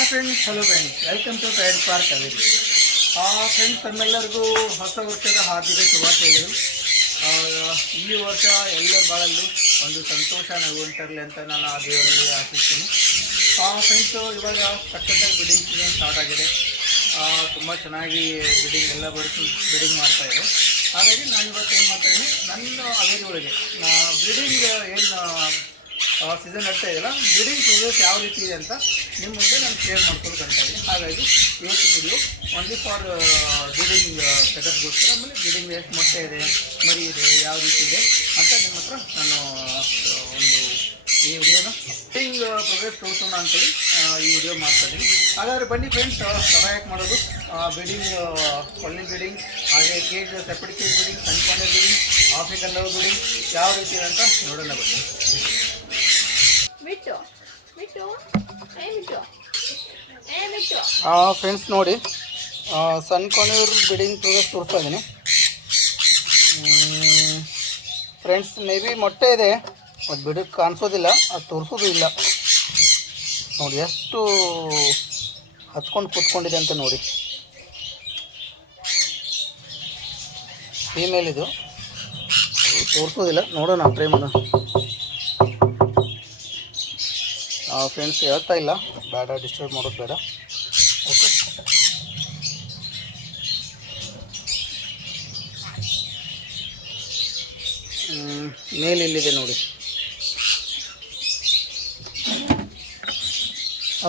Hi friends, hello friends, welcome to tried park aviary. Friends, ತಮ್ಮೆಲ್ಲರಿಗೂ ಹೊಸ ವರ್ಷದ ಹಾರ್ದಿಕ ಶುಭಾಶಯಗಳು. ಈ ವರ್ಷ ಎಲ್ಲರ ಬಾಳಲ್ಲೂ ಒಂದು ಸಂತೋಷ ನಗುವಂತಿರಲಿ ಅಂತ ನಾನು ಆ ದೇವರಲ್ಲಿ ಆಶಿಸ್ತೀನಿ. ಫ್ರೆಂಡ್ಸು, ಇವಾಗ ಸಖತ್ತಾಗಿ ಬಿಲ್ಡಿಂಗ್ ಸೀಸನ್ ಸ್ಟಾರ್ಟ್ ಆಗಿದೆ. ತುಂಬ ಚೆನ್ನಾಗಿ ಬಿಲ್ಡಿಂಗ್ ಎಲ್ಲ ಬಿಲ್ಡಿಂಗ್ ಮಾಡ್ತಾಯಿದೆ. ಹಾಗಾಗಿ ನಾನು ಇವತ್ತು ಏನು ಮಾಡ್ತಾಯಿದ್ದೀನಿ, ನನ್ನ ಅವೇರಿ ಒಳಗೆ ಬ್ರೀಡಿಂಗ್ ಏನು ಸೀಸನ್ ನಡ್ತಾ ಇದೆಯಲ್ಲ, ಬ್ರೀಡಿಂಗ್ ಪ್ರೋಸೆಸ್ ಯಾವ ರೀತಿ ಇದೆ ಅಂತ ನಿಮ್ಮ ಮುಂದೆ ನಾನು ಶೇರ್ ಮಾಡ್ಕೊಳ್ತಾ ಇದ್ದೀನಿ. ಹಾಗಾಗಿ ಇವತ್ತಿನ ವಿಡಿಯೋ ಓನ್ಲಿ ಫಾರ್ ಬ್ರೀಡಿಂಗ್ ಸೆಟಪ್ಗೋಸ್ಕರ, ಆಮೇಲೆ ಬ್ರೀಡಿಂಗ್ ಎಷ್ಟು ಮೊಟ್ಟೆ ಇದೆ, ಮರಿ ಇದೆ, ಯಾವ ರೀತಿ ಇದೆ ಅಂತ ನಿಮ್ಮ ಹತ್ರ ನಾನು ಒಂದು ಈ ವಿಡಿಯೋನ ಬ್ರೀಡಿಂಗ್ ಪ್ರೋಗ್ರೆಸ್ ತೋರಿಸೋಣ ಅಂತೇಳಿ ಈ ವಿಡಿಯೋ ಮಾಡ್ತಾಯಿದ್ದೀನಿ. ಹಾಗಾದರೆ ಬನ್ನಿ ಫ್ರೆಂಡ್ಸ್, ಸಹಾಯಕ ಮಾಡೋದು ಬ್ರೀಡಿಂಗ್, ಕಾಲನಿ ಬ್ರೀಡಿಂಗ್, ಹಾಗೆ ಕೇಜ್, ಸೆಪರೇಟ್ ಕೇಜ್ ಬ್ರೀಡಿಂಗ್, ಸಣ್ಣ colony breeding, African love breeding ಯಾವ ರೀತಿ ಇದೆ ಅಂತ ನೋಡೋಣ ಬನ್ನಿ. ಫ್ರೆಂಡ್ಸ್ ನೋಡಿ, ಸಣ್ಣ ಕಾಣಿಯವ್ರ ಬ್ರೀಡಿಂಗ್ ಪ್ರೋಗ್ರೆಸ್ ತೋರಿಸ್ತಾ ಇದ್ದೀನಿ. ಫ್ರೆಂಡ್ಸ್, ಮೇ ಬಿ ಮೊಟ್ಟೆ ಇದೆ, ಅದು ಬಿಡಕ್ಕೆ ಕಾಣಿಸೋದಿಲ್ಲ, ಅದು ತೋರಿಸೋದು ಇಲ್ಲ. ನೋಡಿ ಎಷ್ಟು ಹತ್ಕೊಂಡು ಕೂತ್ಕೊಂಡಿದೆ ಅಂತ ನೋಡಿ. ಫೀಮೇಲ್ ಇದು, ತೋರಿಸೋದಿಲ್ಲ, ನೋಡೋಣ ಟ್ರೈ ಮಾಡೋಣ. ಫ್ರೆಂಡ್ಸ್, ಹೇಳ್ತಾ ಇಲ್ಲ, ಬೇಡ, ಡಿಸ್ಟರ್ಬ್ ಮಾಡೋದು ಬೇಡ. ಓಕೆ, ಮೇಲ್ ಇಲ್ಲಿದೆ ನೋಡಿ.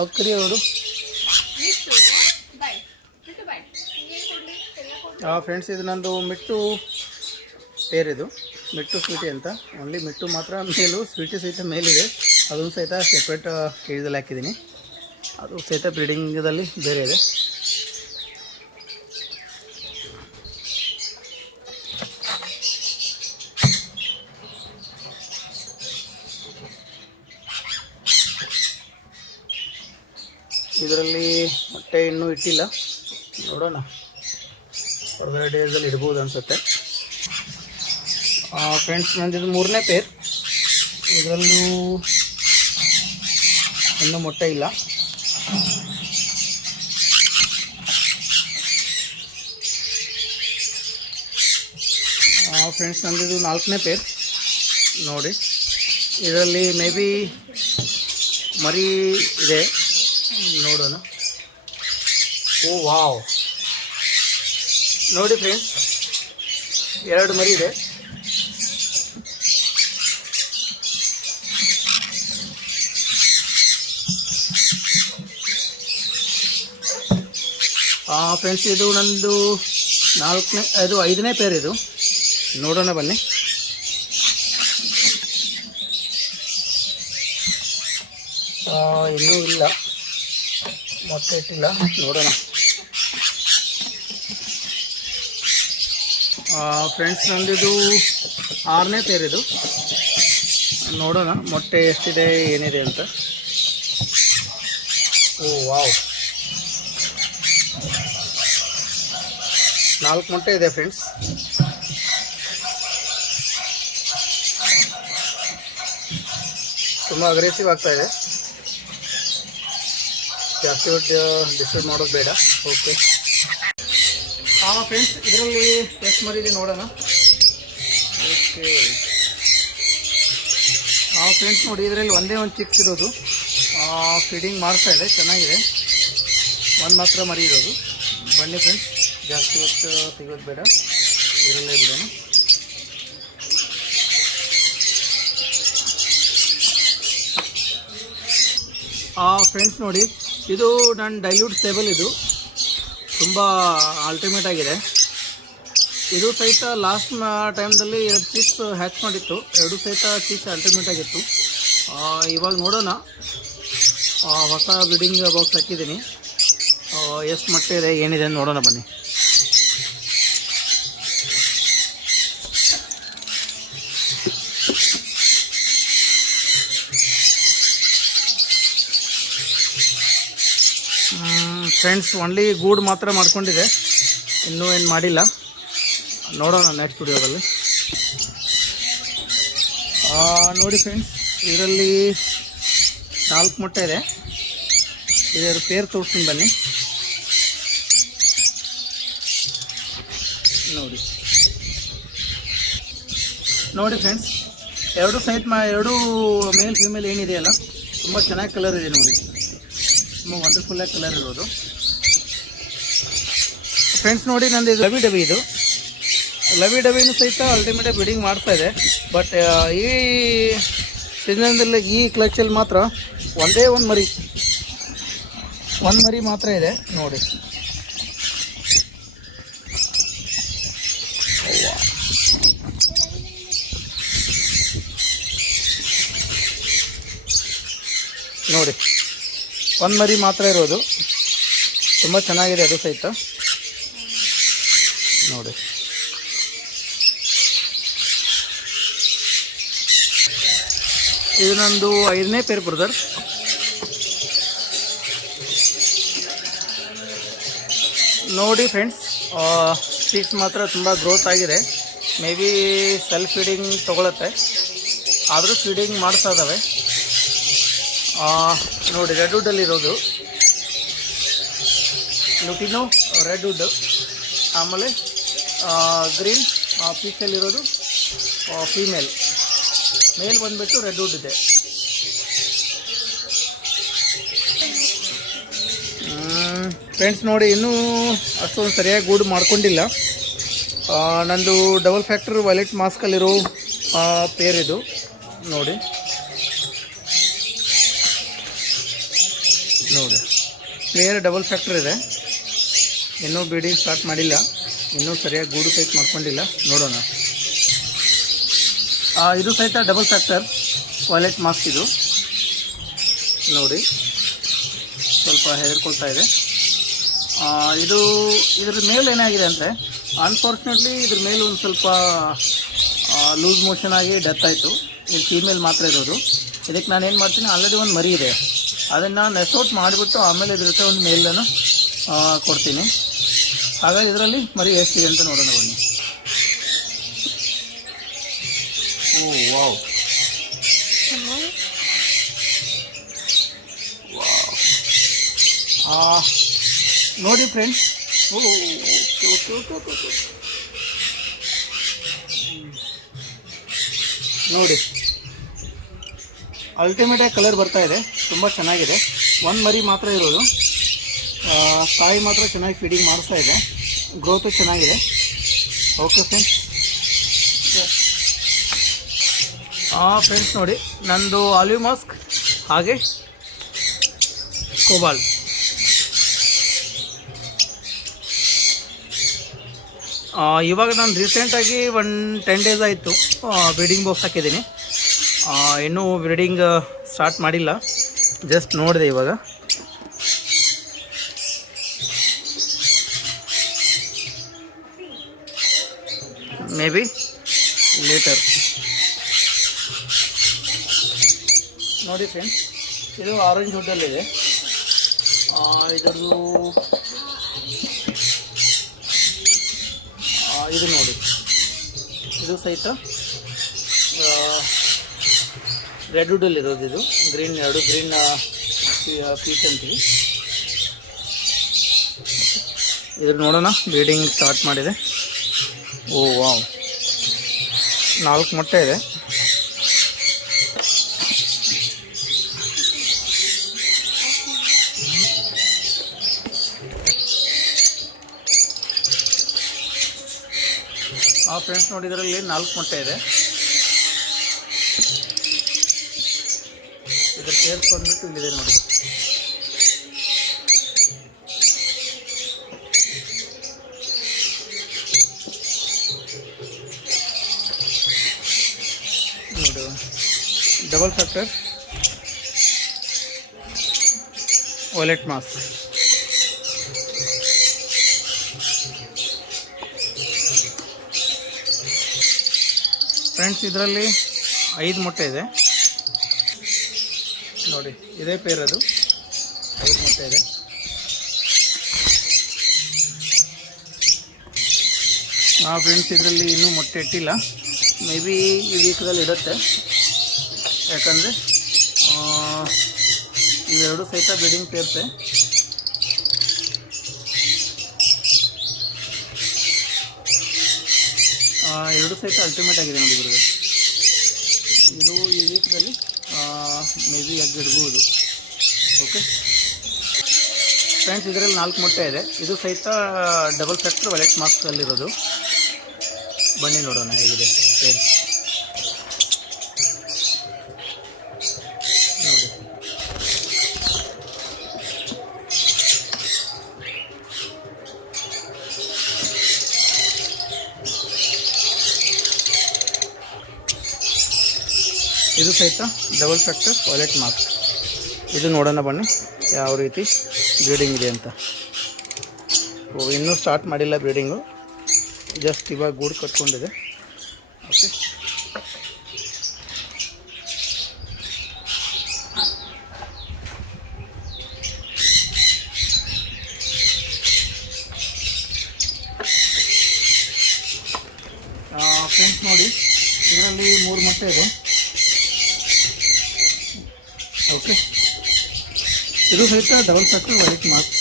ಅವ್ಕರಿ ಅವರು ಫ್ರೆಂಡ್ಸ್, ಇದು ನಂದು ಮಿಟ್ಟು ಪೇರಿದು, ಮಿಟ್ಟು ಸ್ವೀಟಿ ಅಂತ. ಓನ್ಲಿ ಮಿಟ್ಟು ಮಾತ್ರ ಮೇಲು, ಸ್ವೀಟಿ ಸಹಿತ ಮೇಲಿದೆ. ಅದನ್ನು ಸಹಿತ ಸೆಪ್ರೇಟ್ ಕೇಜಲ್ಲಿ ಹಾಕಿದ್ದೀನಿ. ಅದು ಸಹಿತ ಬ್ರೀಡಿಂಗದಲ್ಲಿ ಬೇರೆ ಇದೆ. ಇದರಲ್ಲಿ ಮೊಟ್ಟೆ ಇನ್ನೂ ಇಟ್ಟಿಲ್ಲ, ನೋಡೋಣ, ಹೊರಗಡೆ ಡೇಸಲ್ಲಿ ಇಡ್ಬೋದು ಅನಿಸುತ್ತೆ. ಫ್ರೆಂಡ್ಸ್, ನಂದಿದು 3ನೇ ಪೇರ್. ಇದರಲ್ಲೂ ಇನ್ನೂ ಮೊಟ್ಟೆ ಇಲ್ಲ. ಫ್ರೆಂಡ್ಸ್, ನಂದಿದು 4ನೇ ಪೇರ್ ನೋಡಿ. ಇದರಲ್ಲಿ ಮೇ ಬಿ ಮರಿ ಇದೆ, ನೋಡೋಣ. ಓ ವಾವ್, ನೋಡಿ ಫ್ರೆಂಡ್ಸ್, 2 ಮರಿ ಇದೆ. ಫ್ರೆಂಡ್ಸ್, ಇದು ನಂದು 5ನೇ ಪೇರ್. ಇದು ನೋಡೋಣ ಬನ್ನಿ. ಇನ್ನೂ ಇಲ್ಲ, ಮೊಟ್ಟೆ ಇಟ್ಟಿಲ್ಲ, ನೋಡೋಣ. ಫ್ರೆಂಡ್ಸ್, ನಂದಿದು 6ನೇ ಪೇರ್. ಇದು ನೋಡೋಣ ಮೊಟ್ಟೆ ಎಷ್ಟಿದೆ, ಏನಿದೆ ಅಂತ. ಓ ವಾವ್, 4 ಮೊಟ್ಟೆ ಇದೆ ಫ್ರೆಂಡ್ಸ್. ತುಂಬ ಅಗ್ರೆಸಿವ್ ಆಗ್ತಾ ಇದೆ, ಜಾಸ್ತಿ ಹೊತ್ತು ಡಿಸ್ಟರ್ಬ್ ಮಾಡೋದು ಬೇಡ. ಓಕೆ, ಫ್ರೆಂಡ್ಸ್, ಇದರಲ್ಲಿ ಎಷ್ಟು ಮರಿ ಇದೆ ನೋಡೋಣ. ಓಕೆ, ಫ್ರೆಂಡ್ಸ್ ನೋಡಿ, ಇದರಲ್ಲಿ ಒಂದೇ ಒಂದು ಚಿಕ್ಕ ಇರೋದು, ಫೀಡಿಂಗ್ ಮಾಡ್ತಾ ಇದೆ, ಚೆನ್ನಾಗಿದೆ. ಒಂದು ಮಾತ್ರ ಮರಿ ಇರೋದು. ಬನ್ನಿ ಫ್ರೆಂಡ್ಸ್, ಜಾಸ್ತಿ ಹೊತ್ತು ತೆಗೋದು ಬೇಡ, ಇದರಲ್ಲೇ ಬಿಡೋಣ. ಫ್ರೆಂಡ್ಸ್ ನೋಡಿ, ಇದು ನನ್ನ ಡೈಲ್ಯೂಟ್ ಸ್ಟೇಬಲ್. ಇದು ತುಂಬ ಅಲ್ಟಿಮೇಟ್ ಆಗಿದೆ. ಇದು ಸಹಿತ ಲಾಸ್ಟ್ ಟೈಮ್ದಲ್ಲಿ 2 ಚೀಸ್ ಹ್ಯಾಚ್ ಮಾಡಿತ್ತು, 2 ಸಹಿತ ಚೀಸ್ ಅಲ್ಟಿಮೇಟ್ ಆಗಿತ್ತು. ಇವಾಗ ನೋಡೋಣ, ಹೊಸ ಬ್ರೀಡಿಂಗ್ ಬಾಕ್ಸ್ ಹಾಕಿದ್ದೀನಿ, ಎಷ್ಟು ಮೊಟ್ಟೆ ಇದೆ, ಏನಿದೆ ಅಂತ ನೋಡೋಣ ಬನ್ನಿ. ಫ್ರೆಂಡ್ಸ್, ಓನ್ಲಿ ಗೂಡ್ ಮಾತ್ರ ಮಾಡ್ಕೊಂಡಿದೆ, ಇನ್ನೂ ಏನು ಮಾಡಿಲ್ಲ. ನೋಡೋಣ ನೆಕ್ಸ್ಟ್ ವಿಡಿಯೋದಲ್ಲಿ. ನೋಡಿ ಫ್ರೆಂಡ್ಸ್, ಇದರಲ್ಲಿ 4 ಮೊಟ್ಟೆ ಇದೆ. ಇದರ ಪೇರ್ ತೋರಿಸ್ತೀನಿ ಬನ್ನಿ. ನೋಡಿ ಫ್ರೆಂಡ್ಸ್, ಎರಡು ಮೇಲ್ ಫೀಮೇಲ್ ಏನಿದೆಯಲ್ಲ ತುಂಬ ಚೆನ್ನಾಗಿ ಕಲರ್ ಇದೆ ನೋಡಿ, ತುಂಬ ವಂಡರ್ಫುಲ್ಲಾಗಿ ಕಲರ್ ಇರೋದು ಫ್ರೆಂಡ್ಸ್. ನೋಡಿ ನಂದು ಇದು ಲವಿ ಡಬಿನೂ ಸಹಿತ ಅಲ್ಟಿಮೇಟಾಗಿ ಬ್ರೀಡಿಂಗ್ ಮಾಡ್ತಾ ಇದೆ. ಬಟ್ ಈ ಸೀಸನ್ದಲ್ಲಿ ಈ ಕ್ಲಚಲ್ಲಿ ಮಾತ್ರ ಒಂದೇ ಒಂದು ಮರಿ ಮಾತ್ರ ಇದೆ ನೋಡಿ. ನೋಡಿ ಒಂದು ಮರಿ ಮಾತ್ರ ಇರೋದು, ತುಂಬ ಚೆನ್ನಾಗಿದೆ ಅದು ಸಹಿತ ನೋಡಿ. ಇದು ನಂದು 5ನೇ ಪೇರ್ ಬ್ರದರ್. ನೋಡಿ ಫ್ರೆಂಡ್ಸ್, ಚೀಕ್ಸ್ ಮಾತ್ರ ತುಂಬ ಗ್ರೋತ್ ಆಗಿದೆ. ಮೇ ಬಿ ಸೆಲ್ಫ್ ಫೀಡಿಂಗ್ ತೊಗೊಳುತ್ತೆ, ಆದರೂ ಫೀಡಿಂಗ್ ಮಾಡ್ತಾ ಇದ್ದಾವೆ ನೋಡಿ. ರೆಡ್ ವುಡ್ಡಲ್ಲಿರೋದು ಲುಟಿನೋ ರೆಡ್ ವುಡ್, ಆಮೇಲೆ ಗ್ರೀನ್ ಪೀಚಲ್ಲಿರೋದು ಫೀಮೇಲ್. ಮೇಲ್ ಬಂದುಬಿಟ್ಟು ರೆಡ್ ವುಡ್ ಇದೆ. ಫ್ರೆಂಡ್ಸ್ ನೋಡಿ, ಇನ್ನೂ ಅಷ್ಟೊಂದು ಸರಿಯಾಗಿ ಗೂಡು ಮಾಡ್ಕೊಂಡಿಲ್ಲ. ನಂದು ಡಬಲ್ ಫ್ಯಾಕ್ಟರ್ ವೈಲೆಟ್ ಮಾಸ್ಕಲ್ಲಿರೋ ಪೇರ್ ಇದು ನೋಡಿ. ಕ್ಲಿಯರ್ ಡಬಲ್ ಫ್ಯಾಕ್ಟರ್ ಇದೆ, ಇನ್ನೂ ಬ್ರೀಡಿಂಗ್ ಸ್ಟಾರ್ಟ್ ಮಾಡಿಲ್ಲ, ಇನ್ನೂ ಸರಿಯಾಗಿ ಗೂಡು ಸಹಿತ ಮಾಡ್ಕೊಂಡಿಲ್ಲ. ನೋಡೋಣ. ಇದು ಸಹಿತ ಡಬಲ್ ಫ್ಯಾಕ್ಟರ್ ವೈಲೆಟ್ ಮಾಸ್ಕ್ ಇದು ನೋಡಿ, ಸ್ವಲ್ಪ ಹೆದರ್ಕೊಳ್ತಾ ಇದೆ. ಇದ್ರ ಮೇಲೆ ಏನಾಗಿದೆ ಅಂದರೆ, ಅನ್ಫಾರ್ಚುನೇಟ್ಲಿ ಇದ್ರ ಮೇಲೆ ಒಂದು ಸ್ವಲ್ಪ ಲೂಸ್ ಮೋಷನ್ ಆಗಿ ಡೆತ್ ಆಯಿತು. ಇದು ಫೀಮೇಲ್ ಮಾತ್ರ ಇರೋದು. ಇದಕ್ಕೆ ನಾನು ಏನು ಮಾಡ್ತೀನಿ, ಆಲ್ರೆಡಿ ಒಂದು ಮರಿ ಇದೆ, ಅದನ್ನು ನೆಸೌಟ್ ಮಾಡಿಬಿಟ್ಟು ಆಮೇಲೆ ಇದ್ರ ಜೊತೆ ಒಂದು ಮೇಲನ್ನು ಕೊಡ್ತೀನಿ. ಹಾಗಾಗಿ ಇದರಲ್ಲಿ ಮರಿ ಎಷ್ಟಿದೆ ಅಂತ ನೋಡೋಣ ಬನ್ನಿ. ವಾವ್, ನೋಡಿ ಫ್ರೆಂಡ್ಸ್, ನೋಡಿ ಅಲ್ಟಿಮೇಟಾಗಿ ಕಲರ್ ಬರ್ತಾ ಇದೆ, ತುಂಬ ಚೆನ್ನಾಗಿದೆ. ಒಂದು ಮರಿ ಮಾತ್ರ ಇರೋದು, ತಾಯಿ ಮಾತ್ರ ಚೆನ್ನಾಗಿ ಫೀಡಿಂಗ್ ಮಾಡಿಸ್ತಾ ಇದೆ, ಗ್ರೋತು ಚೆನ್ನಾಗಿದೆ. Okay friends. ಫ್ರೆಂಡ್ಸ್ ನೋಡಿ, ನಂದು ಆಲಿವ್ ಮಾಸ್ಕ್ ಹಾಗೆ ಕೋಬಾಲ್ಟ್. ಇವಾಗ ನಾನು ರೀಸೆಂಟಾಗಿ 10 ಡೇಸ್ ಆಯಿತು ಬ್ರೀಡಿಂಗ್ ಬಾಕ್ಸ್ ಹಾಕಿದ್ದೀನಿ. ಇನ್ನೂ ಬ್ರೀಡಿಂಗ್ ಸ್ಟಾರ್ಟ್ ಮಾಡಿಲ್ಲ, ಜಸ್ಟ್ ನೋಡಿದೆ ಇವಾಗ. May be later. ನೋಡಿ ಫ್ರೆಂಡ್ಸ್, ಇದು ಆರೆಂಜ್ ವುಡ್ಡಲ್ಲಿದೆ. ಇದರದ್ದು ಇದು ನೋಡಿ, ಇದು ಸಹಿತ ರೆಡ್ ವುಡ್ಡಲ್ಲಿರೋದು. ಇದು ಗ್ರೀನ್ ಪೀಸ್ ಅಂತೀವಿ. ಇದ್ರ ನೋಡೋಣ, ಬ್ರೀಡಿಂಗ್ ಸ್ಟಾರ್ಟ್ ಮಾಡಿದೆ. ಓ ವಾವ್, 4 ಮೊಟ್ಟೆ ಇದೆ. ಫ್ರೆಂಡ್ಸ್ ನೋಡಿ, ಇದರಲ್ಲಿ 4 ಮೊಟ್ಟೆ ಇದೆ. ಇದರ ಪೇರ್ಸ್ ಬಂದ್ಬಿಟ್ಟು ಇಲ್ಲಿದೆ ನೋಡಿ. ನೋಡು, double factor violet mask. Friends, ಇದರಲ್ಲಿ 5 ಮೊಟ್ಟೆ ಇದೆ ನೋಡಿ. ಇದೇ ಪೇರ್, ಅದು 5 ಮೊಟ್ಟೆ ಇದೆ. ಫ್ರೆಂಡ್ಸ್, ಇದರಲ್ಲಿ ಇನ್ನೂ ಮೊಟ್ಟೆ ಇಟ್ಟಿಲ್ಲ, ಮೇ ಬಿ ಈ ವೀಕಲ್ಲಿ ಇಡುತ್ತೆ. ಯಾಕಂದರೆ ಇವೆರಡು ಸಹಿತ ಬ್ರೀಡಿಂಗ್ ಪೇರ್ಸೆ. ಎರಡು ಸಹಿತ ಅಲ್ಟಿಮೇಟ್ ಆಗಿದೆ ನೋಡಿ ಗುರುವೆ. ಇದು ಈ ವೀಕ್ದಲ್ಲಿ ಮೇ ಬಿ ಎಗ್ ಇಡ್ಬೋದು. ಓಕೆ ಫ್ರೆಂಡ್ಸ್, ಇದರಲ್ಲಿ 4 ಮೊಟ್ಟೆ ಇದೆ. ಇದು ಸಹಿತ ಡಬಲ್ ಫ್ಯಾಕ್ಟರ್ ವೈಲೆಟ್ ಮಾರ್ಕ್ಸಲ್ಲಿರೋದು. ಬನ್ನಿ ನೋಡೋಣ ಹೇಗಿದೆ ನೋಡಿ. ಇದು ಸಹಿತ ಡಬಲ್ ಫ್ಯಾಕ್ಟರ್ ವೈಲೆಟ್ ಮಾರ್ಕ್ಸ್. ಇದು ನೋಡೋಣ ಬನ್ನಿ ಯಾವ ರೀತಿ ಬ್ರೀಡಿಂಗ್ ಇದೆ ಅಂತ. ಇನ್ನೂ ಸ್ಟಾರ್ಟ್ ಮಾಡಿಲ್ಲ ಬ್ರೀಡಿಂಗು, ಜಸ್ಟ್ ಇವಾಗ ಗೂಡು ಕಟ್ಕೊಂಡಿದೆ. ಓಕೆ, ಫ್ರೆಂಡ್ಸ್ ನೋಡಿ, ಇದರಲ್ಲಿ 3 ಮೊಟ್ಟೆ ಇದೆ. ಓಕೆ, ಇದು ಸಹಿತ ಡಬಲ್ ಫ್ಯಾಕ್ಟರ್ ವೈಲೆಟ್ ಮಾರ್ಕ್ಸ್.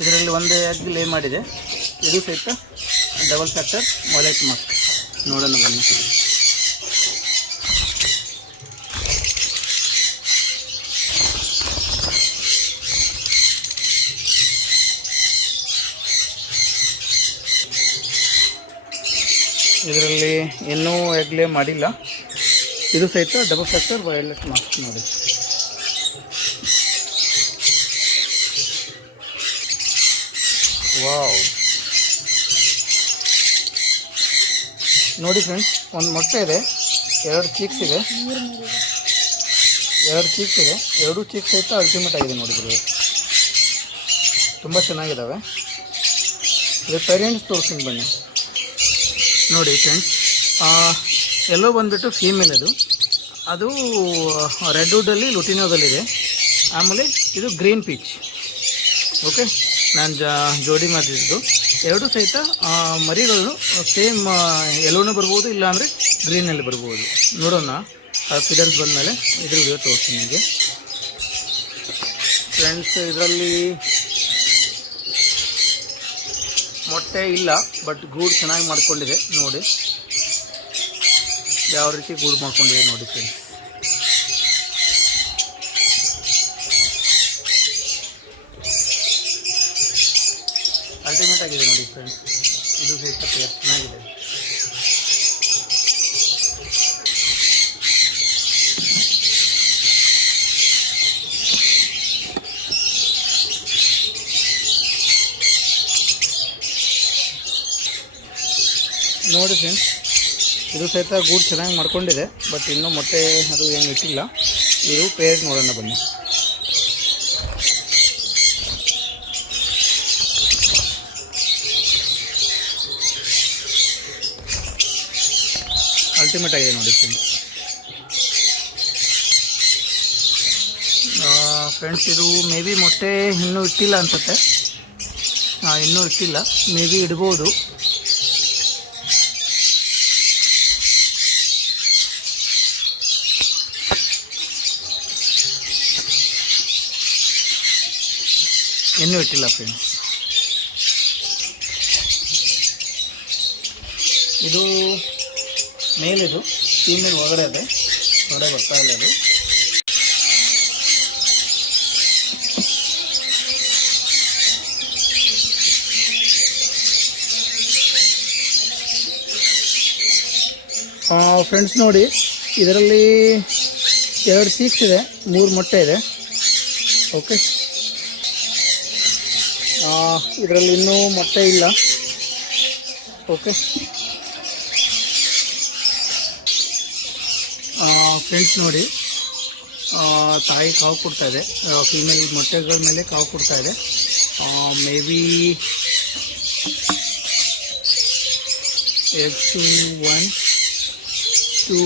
ಇದರಲ್ಲಿ ಒಂದು ಎಗ್ ಲೇ ಮಾಡಿದೆ. ಇದು ಸಹಿತ ಡಬಲ್ ಫ್ಯಾಕ್ಟರ್ ವೈಲೆಟ್ ಮಾರ್ಕ್ಸ್. ನೋಡೋಣ ಬನ್ನಿ. ಇದರಲ್ಲಿ ಇನ್ನೂ ಎಗ್ ಲೇ ಮಾಡಿಲ್ಲ. ಇದು ಸಹಿತ ಡಬಲ್ ಫ್ಯಾಕ್ಟರ್ ವೈಲೆಟ್ ಮಾರ್ಕ್ಸ್ ನೋಡಿ. ವಾವ್, ನೋಡಿ ಫ್ರೆಂಡ್ಸ್, ಒಂದು ಮೊಟ್ಟೆ ಇದೆ, 2 ಚೀಕ್ಸ್ ಇದೆ. 2 ಚೀಕ್ಸ್ ಇದೆ. 2 ಚೀಕ್ಸ್ ಸಹಿತ ಅಲ್ಟಿಮೇಟ್ ಆಗಿದೆ ನೋಡಿದ್ರು, ತುಂಬ ಚೆನ್ನಾಗಿದ್ದಾವೆ. ಇದು ಪೇರೆಂಟ್ಸ್ ತೋರಿಸ್ತೀನಿ ಬನ್ನಿ ನೋಡಿ ಫ್ರೆಂಡ್ಸ್. ಎಲ್ಲೋ ಬಂದುಬಿಟ್ಟು ಫೀಮೇಲ್ ಅದು ರೆಡ್ ವುಡ್ಡಲ್ಲಿ ಲುಟಿನೋದಲ್ಲಿದೆ. ಆಮೇಲೆ ಇದು ಗ್ರೀನ್ ಪೀಚ್. ಓಕೆ, ನಾನು ಜೋಡಿ ಮಾಡಿದ್ದು. 2 ಸಹಿತ ಮರಿಗಳು ಸೇಮ್ ಎಲ್ಲೋನೂ ಬರ್ಬೋದು, ಇಲ್ಲಾಂದರೆ ಗ್ರೀನಲ್ಲಿ ಬರ್ಬೋದು. ನೋಡೋಣ ಫಿಡರ್ಸ್ ಬಂದಮೇಲೆ ಇದ್ರ ವಿಡಿಯೋ ತೋರಿಸ್ತೀನಿ ನಿಮಗೆ ಫ್ರೆಂಡ್ಸ್. ಇದರಲ್ಲಿ ಮೊಟ್ಟೆ ಇಲ್ಲ, ಬಟ್ ಗೂಡು ಚೆನ್ನಾಗಿ ಮಾಡ್ಕೊಂಡಿದೆ ನೋಡಿ. ಯಾವ ರೀತಿ ಗೂಡು ಮಾಡ್ಕೊಂಡಿದೆ ನೋಡಿ ಫ್ರೆಂಡ್ಸ್. ಅಲ್ಟಿಮೇಟ್ ಆಗಿದೆ ನೋಡಿ ಫ್ರೆಂಡ್ಸ್. ಇದು ಸಹಿತ ಚೆನ್ನಾಗಿದೆ. ನೋಡಿ ಫ್ರೆಂಡ್ಸ್, ಇದು ಸಹಿತ ಗೂಡು ಚೆನ್ನಾಗಿ ಮಾಡ್ಕೊಂಡಿದೆ, ಬಟ್ ಇನ್ನೂ ಮೊಟ್ಟೆ ಅದು ಏನು ಇಟ್ಟಿಲ್ಲ. ಇದು ಪೇರ್ ನೋಡೋಣ ಬನ್ನಿ. ಅಲ್ಟಿಮೇಟ್ ಆಗಿದೆ ನೋಡಿ ಫ್ರೆಂಡ್ಸ್. ಇದು ಮೇ ಬಿ ಮೊಟ್ಟೆ ಇನ್ನೂ ಇಟ್ಟಿಲ್ಲ ಅನಿಸುತ್ತೆ. ಇನ್ನೂ ಇಟ್ಟಿಲ್ಲ, ಮೇ ಬಿ ಇಡ್ಬೋದು. ಇನ್ನೂ ಇಟ್ಟಿಲ್ಲ ಫ್ರೆಂಡ್ಸ್. ಇದು ಮೇಲಿದು, ಫೀಮೇಲ್ ಒಳಗಡೆ ಇದೆ, ಹೊರಗಡೆ ಬರ್ತಾ ಇಲ್ಲ ಅದು. ಫ್ರೆಂಡ್ಸ್ ನೋಡಿ, ಇದರಲ್ಲಿ 2 ಚೀಕ್ಸ್ ಇದೆ, 3 ಮೊಟ್ಟೆ ಇದೆ. ಓಕೆ, ಇದರಲ್ಲಿ ಇನ್ನೂ ಮೊಟ್ಟೆ ಇಲ್ಲ. ಓಕೆ ಫ್ರೆಂಡ್ಸ್ ನೋಡಿ, ತಾಯಿ ಕಾವು ಕೊಡ್ತಾಯಿದೆ. ಫೀಮೇಲ್ ಮೊಟ್ಟೆಗಳ ಮೇಲೆ ಕಾವು ಕೊಡ್ತಾಯಿದೆ. ಮೇ ಬಿ ಎಗ್ಸು 1 2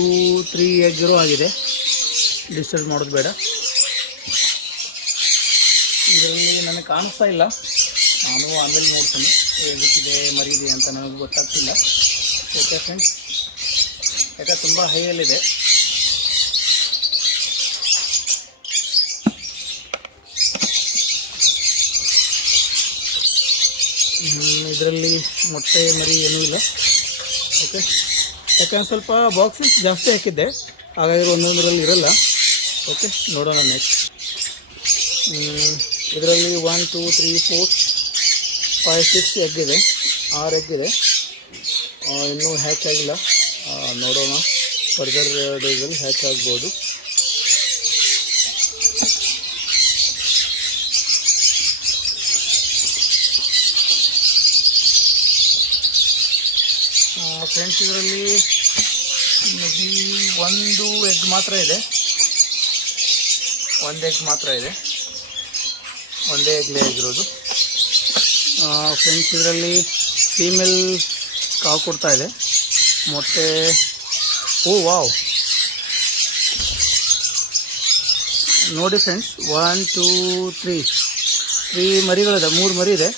3 ಎಗ್ ಇರೋ ಆಗಿದೆ. ಡಿಸ್ಟರ್ಬ್ ಮಾಡೋದು ಬೇಡ. ಇದರಲ್ಲಿ ನನಗೆ ಕಾಣಿಸ್ತಾ ಇಲ್ಲ, ನಾನು ಆಮೇಲೆ ನೋಡ್ತೀನಿ ಹೇಗಿದೆ ಮರಿದೆ ಅಂತ, ನನಗೆ ಗೊತ್ತಾಗ್ತಿಲ್ಲ. ಓಕೆ ಫ್ರೆಂಡ್ಸ್, ಯಾಕೆ ತುಂಬ ಹೈಯಲ್ಲಿದೆ. ಇದರಲ್ಲಿ ಮೊಟ್ಟೆ ಮರಿ ಏನೂ ಇಲ್ಲ. ಓಕೆ, ಯಾಕಂದ್ರೆ ಸ್ವಲ್ಪ ಬಾಕ್ಸಸ್ ಜಾಸ್ತಿ ಹಾಕಿದ್ದೆ, ಹಾಗಾಗಿ ಒಂದೊಂದರಲ್ಲಿ ಇರಲ್ಲ. ಓಕೆ, ನೋಡೋಣ ನೆಕ್ಸ್ಟ್. ಇದರಲ್ಲಿ 1 2 3 4 5 6 ಎಗ್ ಇದೆ, 6 ಎಗ್ ಇದೆ. ಇನ್ನೂ ಹ್ಯಾಚ್ ಆಗಿಲ್ಲ, ನೋಡೋಣ ಫರ್ದರ್ ಡೇಸಲ್ಲಿ ಹ್ಯಾಚ್ ಆಗ್ಬೋದು. ಫ್ರೆಂಡ್ಸ್, ಇದರಲ್ಲಿ ಒಂದು ಎಗ್ ಮಾತ್ರ ಇದೆ, ಒಂದೇ ಎಗ್ ಲೇ ಆಗಿರೋದು. ಫ್ರೆಂಡ್ಸ್, ಇದರಲ್ಲಿ ಫೀಮೇಲ್ ಕಾವು ಕೊಡ್ತಾ ಇದೆ ಮೊಟ್ಟೆ. ಓ ವಾವ್, ನೋಡಿ ಫ್ರೆಂಡ್ಸ್, 1 2 3 ಮರಿಗಳಿದೆ, 3 ಮರಿ ಇದೆ.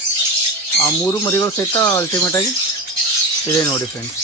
ಆ 3 ಮರಿಗಳು ಸಹಿತ ಅಲ್ಟಿಮೇಟಾಗಿ ಇದೆ ನೋಡಿ ಫ್ರೆಂಡ್ಸ್.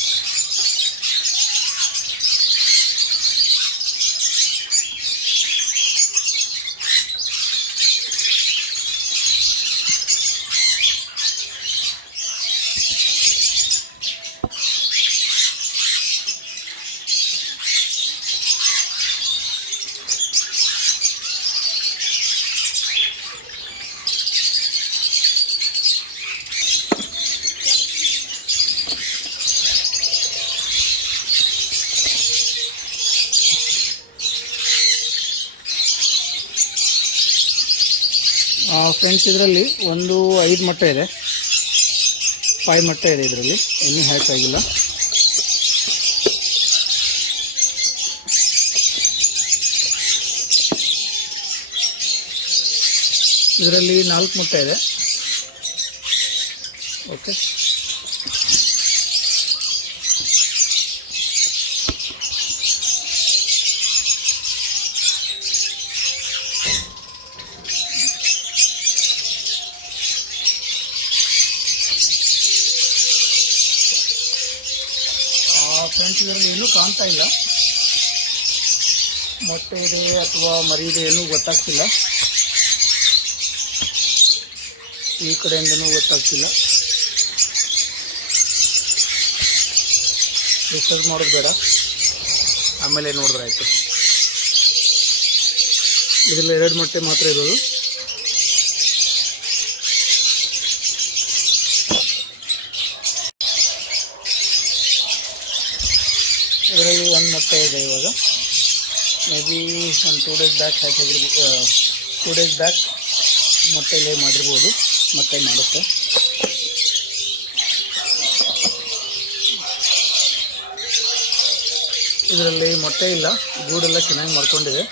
ಫ್ರೆಂಡ್ಸ್, ಇದರಲ್ಲಿ 5 ಮೊಟ್ಟೆ ಇದೆ, 5 ಮೊಟ್ಟೆ ಇದೆ. ಇದರಲ್ಲಿ ಇನ್ನೂ ಹ್ಯಾಚ್ ಆಗಿಲ್ಲ. ಇದರಲ್ಲಿ 4 ಮೊಟ್ಟೆ ಇದೆ. ಓಕೆ, ಫ್ರೆಂಡ್ಸ್, ಇದರಲ್ಲಿ ಏನೂ ಕಾಣ್ತಾ ಇಲ್ಲ, ಮೊಟ್ಟೆ ಇದೆ ಅಥವಾ ಮರಿ ಇದೆ ಏನೂ ಗೊತ್ತಾಗ್ತಿಲ್ಲ. ಈ ಕಡೆಯಿಂದನೂ ಗೊತ್ತಾಗ್ತಿಲ್ಲ. ಡಿಸ್ಟರ್ಬ್ ಮಾಡೋದು ಬೇಡ, ಆಮೇಲೆ ನೋಡಿದ್ರಾಯ್ತು. ಇದರಲ್ಲಿ 2 ಮೊಟ್ಟೆ ಮಾತ್ರ ಇರೋದು. ಇದರಲ್ಲಿ 1 ಮೊಟ್ಟೆ ಇದೆ. ಇವಾಗ ಮೇ ಬಿ ಒಂದು 2 ಡೇಸ್ ಬ್ಯಾಕ್ ಹಾಕಿರ್ಬೋದು, 2 ಡೇಸ್ ಬ್ಯಾಕ್ ಮೊಟ್ಟೆ ಲೇ ಮಾಡಿರ್ಬೋದು, ಮತ್ತೆ ಮಾಡುತ್ತೆ. ಇದರಲ್ಲಿ ಮೊಟ್ಟೆ ಇಲ್ಲ, ಗೂಡೆಲ್ಲ ಚೆನ್ನಾಗಿ ಮಾಡ್ಕೊಂಡಿದೆ.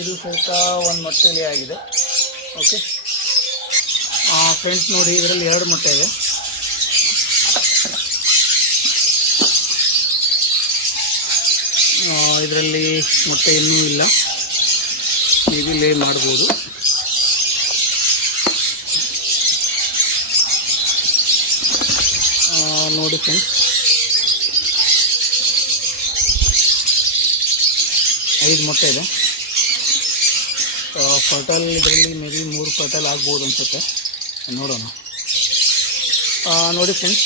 ಇದು ಸಹಿತ 1 ಮೊಟ್ಟೆ ಲೇ ಆಗಿದೆ. ಓಕೆ ಫ್ರೆಂಡ್ಸ್, ನೋಡಿ, ಇದರಲ್ಲಿ 2 ಮೊಟ್ಟೆ ಇದೆ. ಇದರಲ್ಲಿ ಮೊಟ್ಟೆ ಇನ್ನೂ ಇಲ್ಲ, ಮೇ ಬಿ ಲೇ ಮಾಡ್ಬೋದು. ನೋಡಿ ಫ್ರೆಂಡ್ಸ್, 5 ಮೊಟ್ಟೆ ಇದೆ. ಫರ್ಟಲ್ ಇದರಲ್ಲಿ ಮೇ ಬಿ 3 ಫರ್ಟಲ್ ಆಗ್ಬೋದು ಅನಿಸುತ್ತೆ, ನೋಡೋಣ. ನೋಡಿ ಫ್ರೆಂಡ್ಸ್,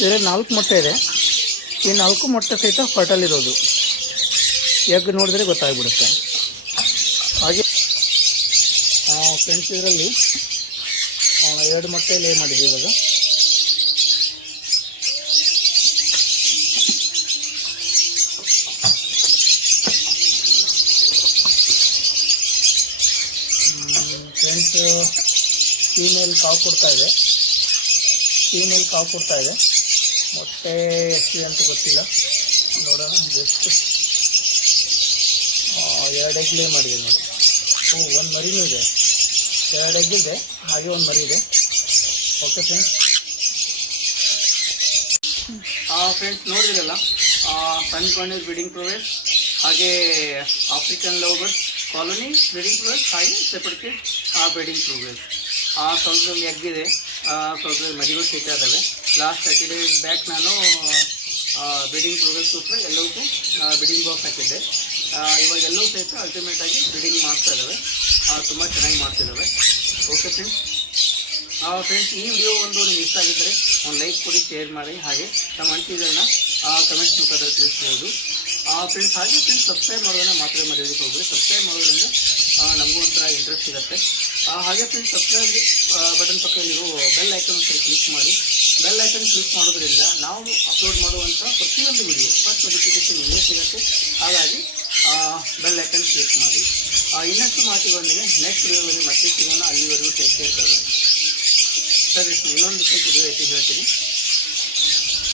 ಇದರಲ್ಲಿ 4 ಮೊಟ್ಟೆ ಇದೆ. ಈ 4 ಮೊಟ್ಟೆ ಸಹಿತ ಫರ್ಟಲ್ ಇರೋದು, ಎಗ್ ನೋಡಿದ್ರೆ ಗೊತ್ತಾಗ್ಬಿಡುತ್ತೆ. ಹಾಗೆ ಫ್ರೆಂಡ್ಸ್, ಇದರಲ್ಲಿ 2 ಮೊಟ್ಟೆ ಲೇ ಮಾಡಿದೆ ಇವಾಗ. ಫ್ರೆಂಡ್ಸ್, ಫೀಮೇಲ್ ಕಾವು ಕೊಡ್ತಾ ಇದೆ. ಮೊಟ್ಟೆ ಎಷ್ಟಿದೆ ಅಂತ ಗೊತ್ತಿಲ್ಲ, ನೋಡೋಣ. ಜಸ್ಟ್ 2 ಎಗ್ ಲೇ ಮಾಡಿದೆ ನೋಡಿ. 1 ಮರಿನೂ ಇದೆ, 2 ಎಗ್ ಇದೆ, ಹಾಗೆ 1 ಮರಿ ಇದೆ. ಓಕೆ ಫ್ರೆಂಡ್ಸ್, ನೋಡಿರಲ್ಲ, ಸನ್ಕಾರ್ನರ್ ಬ್ರೀಡಿಂಗ್ ಪ್ರೋಗ್ರೆಸ್, ಹಾಗೆ African love birds colony breeding progress, ಹಾಗೆ ಸೆಪರೇಟ್ ಬ್ರೀಡಿಂಗ್ ಪ್ರೋಗ್ರೆಸ್. ಸ್ವಲ್ಪದಲ್ಲಿ ಎಗ್ ಇದೆ, ಸ್ವಲ್ಪದಲ್ಲಿ ಮರಿಗಳು ಸಹಿತ ಇದ್ದಾವೆ. ಲಾಸ್ಟ್ 30 ಡೇಸ್ ಬ್ಯಾಕ್ ನಾನು ಬ್ರೀಡಿಂಗ್ ಪ್ರೋಗ್ರೆಸ್ಗೋಸ್ಕರ ಎಲ್ಲವಕ್ಕೂ ಬ್ರೀಡಿಂಗ್ ಬಾಕ್ಸ್ ಹಾಕಿದ್ದೆ. ಇವಾಗ ಎಲ್ಲವೂ ಸಹಿತ ಅಲ್ಟಿಮೇಟಾಗಿ ಬ್ರೀಡಿಂಗ್ ಮಾಡ್ತಾ ಇದ್ದಾವೆ, ತುಂಬ ಚೆನ್ನಾಗಿ ಮಾಡ್ತಿದ್ದಾವೆ. Okay friends. ಫ್ರೆಂಡ್ಸ್, ಈ ವಿಡಿಯೋ ನಿಮ್ಗೆ ಇಷ್ಟ ಆಗಿದ್ದರೆ ಒಂದು ಲೈಕ್ ಕೊಡಿ, ಶೇರ್ ಮಾಡಿ, ಹಾಗೆ ತಮ್ಮ ಅನಿಸಿಕೆಗಳನ್ನ ಕಮೆಂಟ್ಸ್ ಮುಖಾಂತರ ತಿಳಿಸ್ಬೋದು. ಫ್ರೆಂಡ್ಸ್, ಹಾಗೆ ಫ್ರೆಂಡ್ಸ್ ಸಬ್ಸ್ಕ್ರೈಬ್ ಮಾಡೋದನ್ನ ಮಾತ್ರ ಮರೆಯೋದಕ್ಕೆ ಹೋಗ್ರಿ. ಸಬ್ಸ್ಕ್ರೈಬ್ ಮಾಡೋದ್ರಿಂದ ನಮಗೂ ಒಂಥರ ಇಂಟ್ರೆಸ್ಟ್ ಸಿಗುತ್ತೆ. ಹಾಗೆ ಫ್ರೆಂಡ್ಸ್, ಸಬ್ಸ್ಕ್ರೈಬ್ ಬಟನ್ ಪಕ್ಕದಲ್ಲಿರೋ ಬೆಲ್ ಐಕನ್ ಒಂದ್ಸರಿ ಕ್ಲಿಕ್ ಮಾಡಿ. ಬೆಲ್ ಐಕನ್ ಕ್ಲಿಕ್ ಮಾಡೋದ್ರಿಂದ ನಾವು ಅಪ್ಲೋಡ್ ಮಾಡುವಂಥ ಪ್ರತಿಯೊಂದು ವಿಡಿಯೋ ಫಸ್ಟ್ ನೋಟಿಫಿಕೇಶನ್ ನಿಮಗೆ ಸಿಗುತ್ತೆ. ಹಾಗಾಗಿ ಬೆಲ್ ಐಕನ್ ಕ್ಲಿಕ್ ಮಾಡಿ. ಇನ್ನಷ್ಟು ಮಾಹಿತಿಗಳೊಂದಿಗೆ ನೆಕ್ಸ್ಟ್ ವಿಡಿಯೋದಲ್ಲಿ ಮತ್ತೆ ಸಿಗೋಣ. ಅಲ್ಲಿವರೆಗೂ ಟೇಕ್ ಕೇರ್. ಸರಿ, ಇನ್ನೊಂದು ವಿಡಿಯೋ ಐತಿ ಹೇಳ್ತೀನಿ.